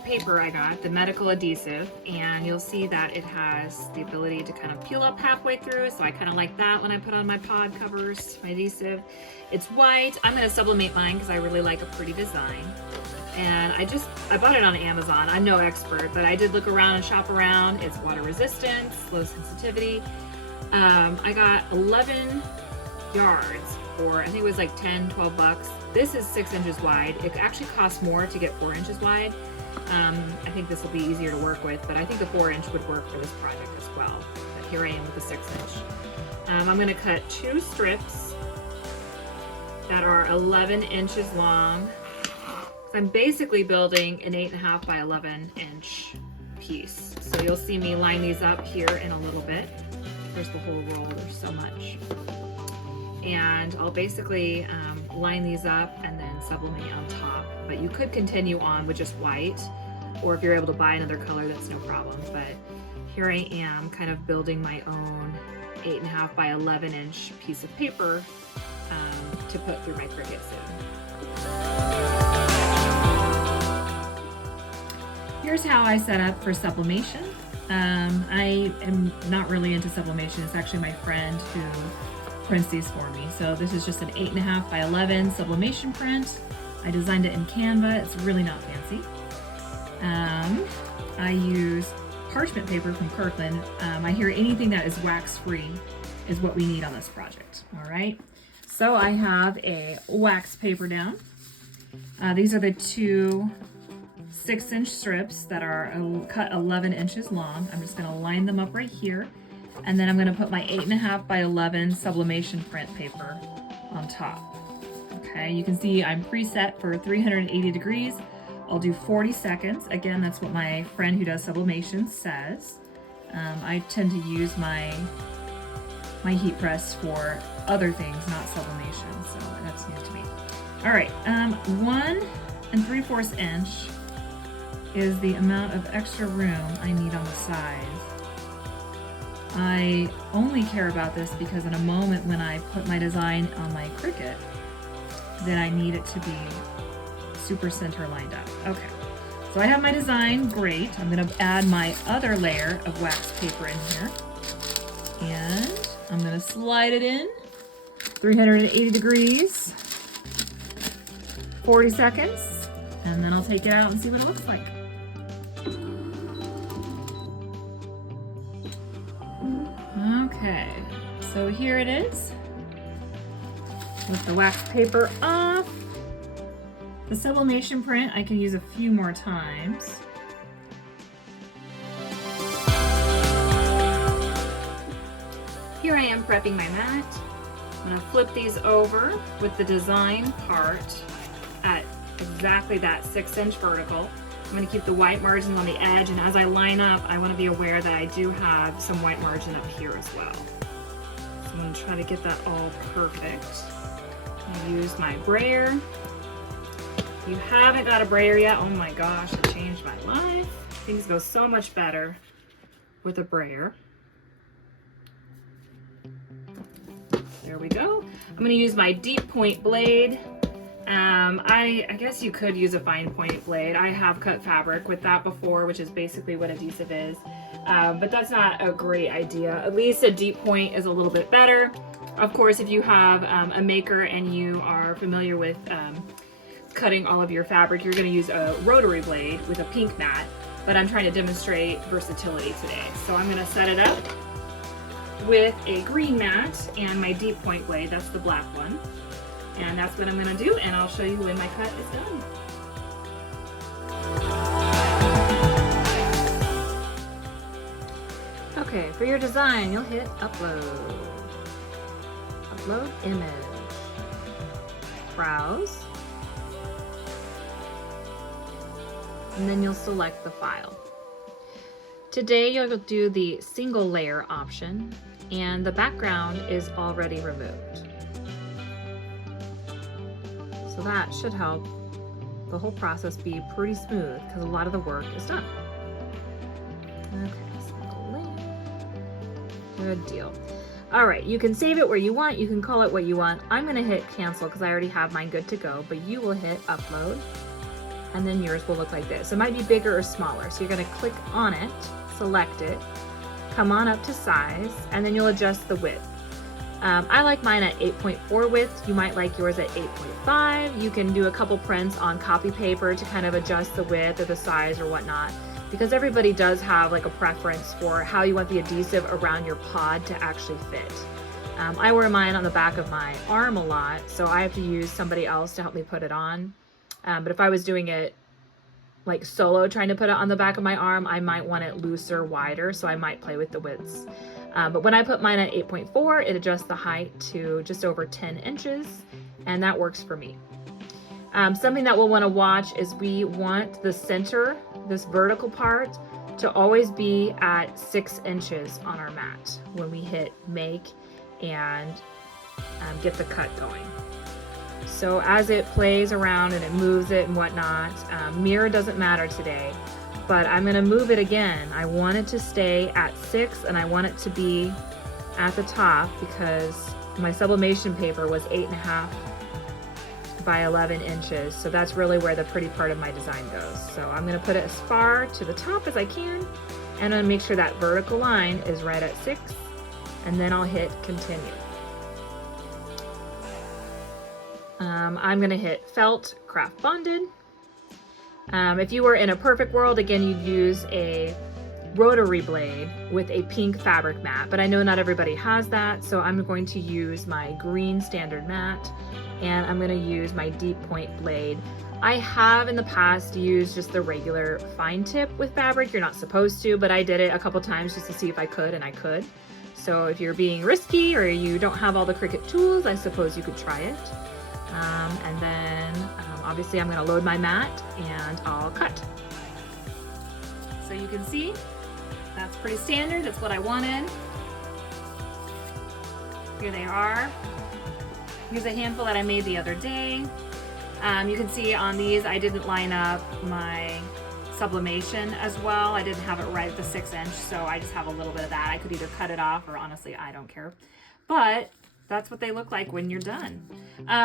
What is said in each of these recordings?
white paper I got, the medical adhesive, and you'll see that it has the ability to kind of peel up halfway through, so I kind of like that when I put on my pod covers, my adhesive. It's white. I'm going to sublimate mine because I really like a pretty design. And I bought it on Amazon. I'm no expert, but I did look around and shop around. It's water resistant, low sensitivity. I got 11 yards for, I think it was like 10, 12 bucks. This is 6 inches wide. It actually costs more to get 4 inches wide. I think this will be easier to work with, but I think the 4-inch would work for this project as well. But here I am with the 6-inch. I'm going to cut 2 strips that are 11 inches long. I'm basically building an 8.5 by 11 inch piece. So you'll see me line these up here in a little bit. There's the whole roll, there's so much. And I'll basically line these up and then sublimate on top. But you could continue on with just white, or if you're able to buy another color, that's no problem. But here I am kind of building my own 8.5 by 11 inch piece of paper to put through my Cricut soon. Here's how I set up for sublimation. I am not really into sublimation. It's actually my friend who prints these for me. So this is just an 8.5 by 11 sublimation print. I designed it in Canva. It's really not fancy. I use parchment paper from Kirkland. I hear anything that is wax-free is what we need on this project. All right. So I have a wax paper down. These are the 2 6-inch strips that are cut 11 inches long. I'm just going to line them up right here, and then I'm going to put my 8.5 by 11 sublimation print paper on top. Okay, you can see I'm preset for 380 degrees. I'll do 40 seconds. Again, that's what my friend who does sublimation says. I tend to use my heat press for other things, not sublimation, so that's new to me. All right, 1 3/4 inch is the amount of extra room I need on the sides. I only care about this because in a moment when I put my design on my Cricut, then I need it to be super center lined up. Okay, so I have my design, great. I'm gonna add my other layer of wax paper in here. And I'm gonna slide it in, 380 degrees, 40 seconds, and then I'll take it out and see what it looks like. Okay, so here it is with the wax paper off. The sublimation print I can use a few more times. Here I am prepping my mat. I'm going to flip these over with the design part at exactly that 6-inch vertical. I'm going to keep the white margins on the edge, and as I line up, I want to be aware that I do have some white margin up here as well. So I'm going to try to get that all perfect. I'm going to use my brayer. If you haven't got a brayer yet, oh my gosh, it changed my life. Things go so much better with a brayer. There we go. I'm going to use my deep point blade. I guess you could use a fine point blade. I have cut fabric with that before, which is basically what adhesive is. But that's not a great idea. At least a deep point is a little bit better. Of course, if you have a maker and you are familiar with cutting all of your fabric, you're going to use a rotary blade with a pink mat. But I'm trying to demonstrate versatility today. So I'm going to set it up with a green mat and my deep point blade. That's the black one. And that's what I'm going to do, and I'll show you when my cut is done. Okay, for your design, you'll hit upload. Upload image. Browse. And then you'll select the file. Today you'll do the single layer option, and the background is already removed. So that should help the whole process be pretty smooth because a lot of the work is done. Okay, single layer. Good deal. All right, you can save it where you want. You can call it what you want. I'm gonna hit cancel because I already have mine good to go, but you will hit upload. and then yours will look like this. It might be bigger or smaller. So you're gonna click on it, select it, come on up to size, and then you'll adjust the width. I like mine at 8.4 width. You might like yours at 8.5. You can do a couple prints on copy paper to kind of adjust the width or the size or whatnot, because everybody does have like a preference for how you want the adhesive around your pod to actually fit. I wear mine on the back of my arm a lot, so I have to use somebody else to help me put it on. But if I was doing it like solo, trying to put it on the back of my arm, I might want it looser, wider, so I might play with the widths. But when I put mine at 8.4, it adjusts the height to just over 10 inches, and that works for me. Something that we'll want to watch is we want the center, this vertical part, to always be at 6 inches on our mat when we hit make and get the cut going. So as it plays around and it moves it and whatnot, mirror doesn't matter today, but I'm gonna move it again. I want it to stay at 6 and I want it to be at the top because my sublimation paper was 8.5 by 11 inches. So that's really where the pretty part of my design goes. So I'm gonna put it as far to the top as I can, and I'm gonna make sure that vertical line is right at 6, and then I'll hit continue. I'm gonna hit felt craft bonded. If you were in a perfect world, again, you'd use a rotary blade with a pink fabric mat, but I know not everybody has that, so I'm going to use my green standard mat, and I'm gonna use my deep point blade. I have in the past used just the regular fine tip with fabric. You're not supposed to, but I did it a couple times just to see if I could, and I could. So if you're being risky or you don't have all the Cricut tools, I suppose you could try it. And then obviously I'm gonna load my mat and I'll cut. So you can see, that's pretty standard. That's what I wanted. Here they are. Here's a handful that I made the other day. You can see on these, I didn't line up my sublimation as well. I didn't have it right at the 6 inch, so I just have a little bit of that. I could either cut it off or honestly, I don't care. But that's what they look like when you're done.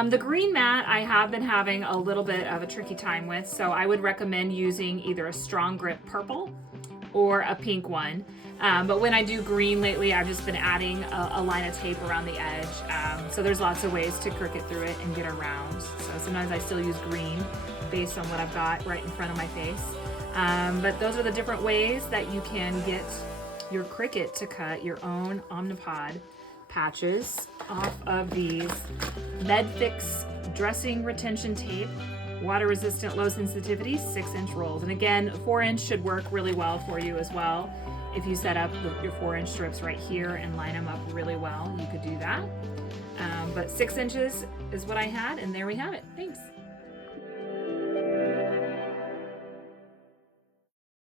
The green mat I have been having a little bit of a tricky time with, so I would recommend using either a strong grip purple or a pink one. But when I do green lately, I've just been adding a line of tape around the edge. So there's lots of ways to Cricut through it and get around. So sometimes I still use green based on what I've got right in front of my face. But those are the different ways that you can get your Cricut to cut your own Omnipod patches off of these MedFix dressing retention tape, water resistant, low sensitivity, 6 inch rolls. And again, 4 inch should work really well for you as well. If you set up your 4 inch strips right here and line them up really well, you could do that. But 6 inches is what I had, and there we have it. Thanks.